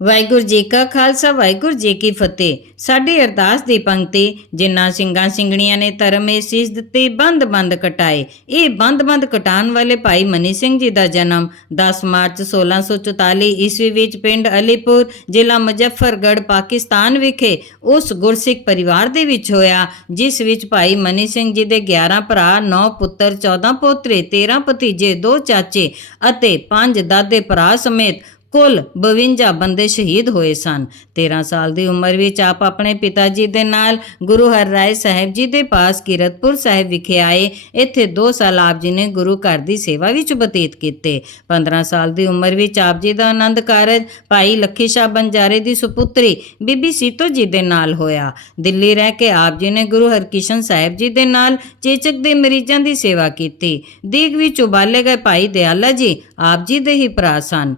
ਵਾਹਿਗੁਰੂ ਜੀ ਕਾ ਖਾਲਸਾ, ਵਾਹਿਗੁਰੂ ਜੀ ਕੀ ਫਤਿਹ। ਸਾਡੀ ਅਰਦਾਸ ਦੀ ਪੰਕਤੀ, ਜਿਨ੍ਹਾਂ ਸਿੰਘਾਂ ਸਿੰਘਣੀਆਂ ਨੇ ਧਰਮ ਸੀਸ ਦਿੱਤੀ ਬੰਦ ਬੰਦ ਕਟਾਏ। ਇਹ ਬੰਦ ਬੰਦ ਕਟਾਉਣ ਵਾਲੇ ਭਾਈ ਮਨੀ ਸਿੰਘ ਜੀ ਦਾ ਜਨਮ 10 ਮਾਰਚ 1644 ਈਸਵੀ ਵਿੱਚ ਪਿੰਡ ਅਲੀਪੁਰ, ਜ਼ਿਲ੍ਹਾ ਮੁਜ਼ੱਫਰਗੜ੍ਹ, ਪਾਕਿਸਤਾਨ ਵਿਖੇ ਉਸ ਗੁਰਸਿੱਖ ਪਰਿਵਾਰ ਦੇ ਵਿੱਚ ਹੋਇਆ, ਜਿਸ ਵਿੱਚ ਭਾਈ ਮਨੀ ਸਿੰਘ ਜੀ ਦੇ 11 ਭਰਾ 9 ਪੁੱਤਰ 14 ਪੋਤਰੇ 13 ਭਤੀਜੇ 2 ਚਾਚੇ ਅਤੇ 5 ਦਾਦੇ ਭਰਾ ਸਮੇਤ ਕੁੱਲ 52 ਬੰਦੇ ਸ਼ਹੀਦ ਹੋਏ ਸਨ। 13 ਸਾਲ ਦੀ ਉਮਰ ਵਿੱਚ ਆਪ ਆਪਣੇ ਪਿਤਾ ਜੀ ਦੇ ਨਾਲ ਗੁਰੂ ਹਰਰਾਏ ਸਾਹਿਬ ਜੀ ਦੇ ਪਾਸ ਕੀਰਤਪੁਰ ਸਾਹਿਬ ਵਿਖੇ ਆਏ। ਇੱਥੇ 2 ਸਾਲ ਆਪ ਜੀ ਨੇ ਗੁਰੂ ਘਰ ਦੀ ਸੇਵਾ ਵਿੱਚ ਬਤੀਤ ਕੀਤੇ। 15 ਸਾਲ ਦੀ ਉਮਰ ਵਿੱਚ ਆਪ ਜੀ ਦਾ ਆਨੰਦ ਕਾਰਜ ਭਾਈ ਲੱਖੀ ਸ਼ਾਹ ਬੰਜਾਰੇ ਦੀ ਸੁਪੁੱਤਰੀ ਬੀਬੀ ਸੀਤੋ ਜੀ ਦੇ ਨਾਲ ਹੋਇਆ। ਦਿੱਲੀ ਰਹਿ ਕੇ ਆਪ ਜੀ ਨੇ ਗੁਰੂ ਹਰਕ੍ਰਿਸ਼ਨ ਸਾਹਿਬ ਜੀ ਦੇ ਨਾਲ ਚੇਚਕ ਦੇ ਮਰੀਜ਼ਾਂ ਦੀ ਸੇਵਾ ਕੀਤੀ। ਦੀਗ ਵਿੱਚ ਉਬਾਲੇ ਗਏ ਭਾਈ ਦਿਆਲਾ ਜੀ ਆਪ ਜੀ ਦੇ ਹੀ ਭਰਾ ਸਨ।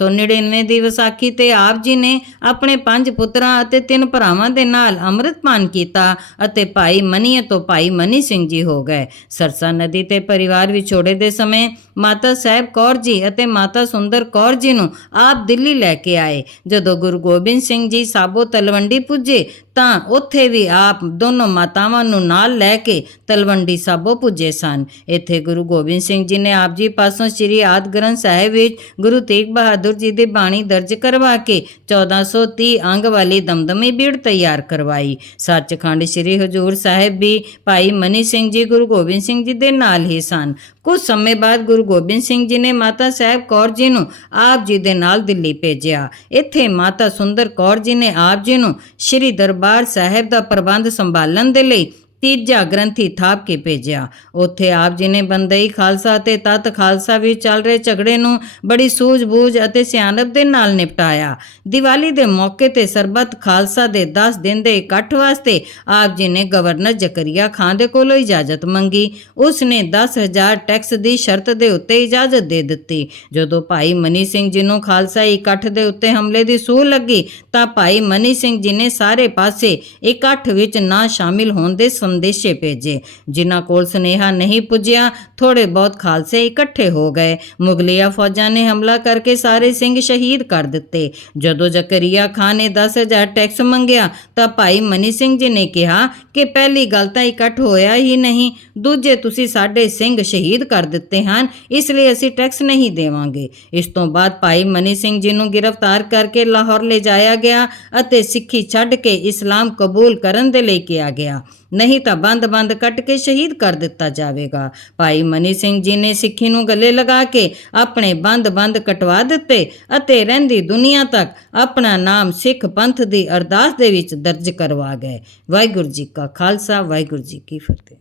1699 ਦੀ ਵਿਸਾਖੀ ਤੇ ਆਪ ਜੀ ਨੇ ਆਪਣੇ ਪੰਜ ਪੁੱਤਰਾਂ ਅਤੇ ਤਿੰਨ ਭਰਾਵਾਂ ਦੇ ਨਾਲ ਅੰਮ੍ਰਿਤਪਾਨ ਕੀਤਾ ਅਤੇ ਭਾਈ ਮਨੀ ਤੋਂ ਭਾਈ ਮਨੀ ਸਿੰਘ ਜੀ ਹੋ ਗਏ। ਸਰਸਾ ਨਦੀ ਤੇ ਪਰਿਵਾਰ ਵਿਛੋੜੇ ਦੇ ਸਮੇਂ ਮਾਤਾ ਸਾਹਿਬ ਕੌਰ ਜੀ ਅਤੇ ਮਾਤਾ ਸੁੰਦਰ ਕੌਰ ਜੀ ਨੂੰ ਆਪ ਦਿੱਲੀ ਲੈ ਕੇ ਆਏ। ਜਦੋਂ ਗੁਰੂ ਗੋਬਿੰਦ ਸਿੰਘ ਜੀ ਸਾਬੋ ਤਲਵੰਡੀ ਪੁੱਜੇ ਤਾਂ ਉੱਥੇ ਵੀ ਆਪ ਦੋਨੋਂ ਮਾਤਾਵਾਂ ਨੂੰ ਨਾਲ ਲੈ ਕੇ ਤਲਵੰਡੀ ਸਾਬੋ ਪੁੱਜੇ ਸਨ। ਇੱਥੇ ਗੁਰੂ ਗੋਬਿੰਦ ਸਿੰਘ ਜੀ ਨੇ ਆਪ ਜੀ ਪਾਸੋਂ ਸ੍ਰੀ ਆਦ ਗ੍ਰੰਥ ਸਾਹਿਬ ਵਿੱਚ ਗੁਰੂ ਤੇਗ ਬਹਾਦਰ ਜੀ ਦੀ ਬਾਣੀ ਦਰਜ ਕਰਵਾ ਕੇ 1430 ਅੰਗ ਵਾਲੀ ਦਮਦਮੀ ਬੀੜ ਤਿਆਰ ਕਰਵਾਈ। ਸੱਚਖੰਡ ਸ੍ਰੀ ਹਜੂਰ ਸਾਹਿਬ ਵੀ ਭਾਈ ਮਨੀ ਸਿੰਘ ਜੀ, ਗੁਰੂ ਗੋਬਿੰਦ ਸਿੰਘ ਜੀ ਦੇ ਨਾਲ ਹੀ ਸਨ। ਕੁਝ ਸਮੇਂ ਬਾਅਦ ਗੁਰੂ ਗੋਬਿੰਦ ਸਿੰਘ ਜੀ ਨੇ ਮਾਤਾ ਸਾਹਿਬ ਕੌਰ ਜੀ ਨੂੰ ਆਪ ਜੀ ਦੇ ਨਾਲ ਦਿੱਲੀ ਭੇਜਿਆ। ਇੱਥੇ ਮਾਤਾ ਸੁੰਦਰ ਕੌਰ ਜੀ ਨੇ ਆਪ ਜੀ ਨੂੰ ਸ੍ਰੀ ਦਰਬਾਰ ਸਾਹਿਬ ਦਾ ਪ੍ਰਬੰਧ ਸੰਭਾਲਣ ਦੇ ਲਈ ਤੀਜਾ ਗ੍ਰੰਥੀ ਥਾਪ ਕੇ ਭੇਜਿਆ। ਉੱਥੇ ਆਪ ਜੀ ਨੇ ਬੰਦਈ ਖਾਲਸਾ ਅਤੇ ਤਤ ਖਾਲਸਾ ਵਿੱਚ ਚੱਲ ਰਹੇ ਝਗੜੇ ਨੂੰ ਬੜੀ ਸੂਝ-ਬੂਝ ਅਤੇ ਸਿਆਣਪ ਦੇ ਨਾਲ ਨਿਪਟਾਇਆ। ਦੀਵਾਲੀ ਦੇ ਮੌਕੇ ਤੇ ਸਰਬਤ ਖਾਲਸਾ ਦੇ 10 ਦਿਨ ਦੇ ਇਕੱਠ ਵਾਸਤੇ ਆਪ ਜੀ ਨੇ ਗਵਰਨਰ ਜ਼ਕਰੀਆ ਖਾਨ ਦੇ ਕੋਲੋਂ ਇਜਾਜ਼ਤ ਮੰਗੀ। ਉਸ ਨੇ 10000 ਟੈਕਸ ਦੀ ਸ਼ਰਤ ਦੇ ਉੱਤੇ ਇਜਾਜ਼ਤ ਦੇ ਦਿੱਤੀ। ਜਦੋਂ ਭਾਈ ਮਨੀ ਸਿੰਘ ਜੀ ਨੂੰ ਖਾਲਸਾ ਇਕੱਠ ਦੇ ਉੱਤੇ ਹਮਲੇ ਦੀ ਸੂਹ ਲੱਗੀ ਤਾਂ ਭਾਈ ਮਨੀ ਸਿੰਘ ਜੀ ਨੇ ਸਾਰੇ ਪਾਸੇ ਇਕੱਠ ਵਿੱਚ ਨਾ ਸ਼ਾਮਿਲ ਹੋਣ ਦੇ ਸੰਦੇਸ਼ੇ ਭੇਜੇ, ਜਿਨ੍ਹਾਂ ਕੋਲ ਸੁਨੇਹਾ ਨਹੀਂ ਪੁੱਜਿਆ ਥੋੜੇ ਬਹੁਤ ਖਾਲਸੇ ਇਕੱਠੇ ਹੋ ਗਏ। ਮੁਗਲਿਆ ਫੌਜਾਂ ਨੇ ਹਮਲਾ ਕਰਕੇ ਸਾਰੇ ਸਿੰਘ ਸ਼ਹੀਦ ਕਰ ਦਿੱਤੇ। ਜਦੋਂ ਜ਼ਕਰੀਆ ਖਾਨ ਨੇ 10000 ਟੈਕਸ ਮੰਗਿਆ, ਤਾਂ ਭਾਈ ਮਨੀ ਸਿੰਘ ਜੀ ਨੇ ਕਿਹਾ ਕਿ ਪਹਿਲੀ ਗੱਲ ਤਾਂ ਇਕੱਠ ਹੋਇਆ ਹੀ ਨਹੀਂ, ਦੂਜੇ ਤੁਸੀਂ ਸਾਡੇ ਸਿੰਘ ਸ਼ਹੀਦ ਕਰ ਦਿੱਤੇ ਹਨ, ਇਸ ਲਈ ਅਸੀਂ ਟੈਕਸ ਨਹੀਂ ਦੇਵਾਂਗੇ। ਇਸ ਤੋਂ ਬਾਅਦ ਭਾਈ ਮਨੀ ਸਿੰਘ ਜੀ ਨੂੰ ਗ੍ਰਿਫਤਾਰ ਕਰਕੇ ਲਾਹੌਰ ਲੈ ਜਾਇਆ ਗਿਆ ਅਤੇ ਸਿੱਖੀ ਛੱਡ ਕੇ ਇਸਲਾਮ ਕਬੂਲ ਕਰਨ ਦੇ ਲਈ ਕਿਹਾ ਗਿਆ। ਨਹੀਂ ਨਹੀਂ ਤਾਂ ਬੰਦ-ਬੰਦ ਕੱਟ ਕੇ ਸ਼ਹੀਦ ਕਰ ਦਿੱਤਾ ਜਾਵੇਗਾ। ਭਾਈ ਮਨੀ ਸਿੰਘ ਜੀ ਨੇ ਸਿੱਖੀ ਨੂੰ ਗਲੇ ਲਗਾ ਕੇ ਆਪਣੇ ਬੰਦ-ਬੰਦ ਕਟਵਾ ਦਿੱਤੇ ਅਤੇ ਰਹਿੰਦੀ ਦੁਨੀਆ ਤੱਕ ਆਪਣਾ ਨਾਮ ਸਿੱਖ ਪੰਥ ਦੀ ਅਰਦਾਸ ਦੇ ਵਿੱਚ ਦਰਜ ਕਰਵਾ ਗਏ। ਵਾਹਿਗੁਰੂ ਜੀ ਕਾ ਖਾਲਸਾ, ਵਾਹਿਗੁਰੂ ਜੀ ਕੀ ਫਤਿਹ।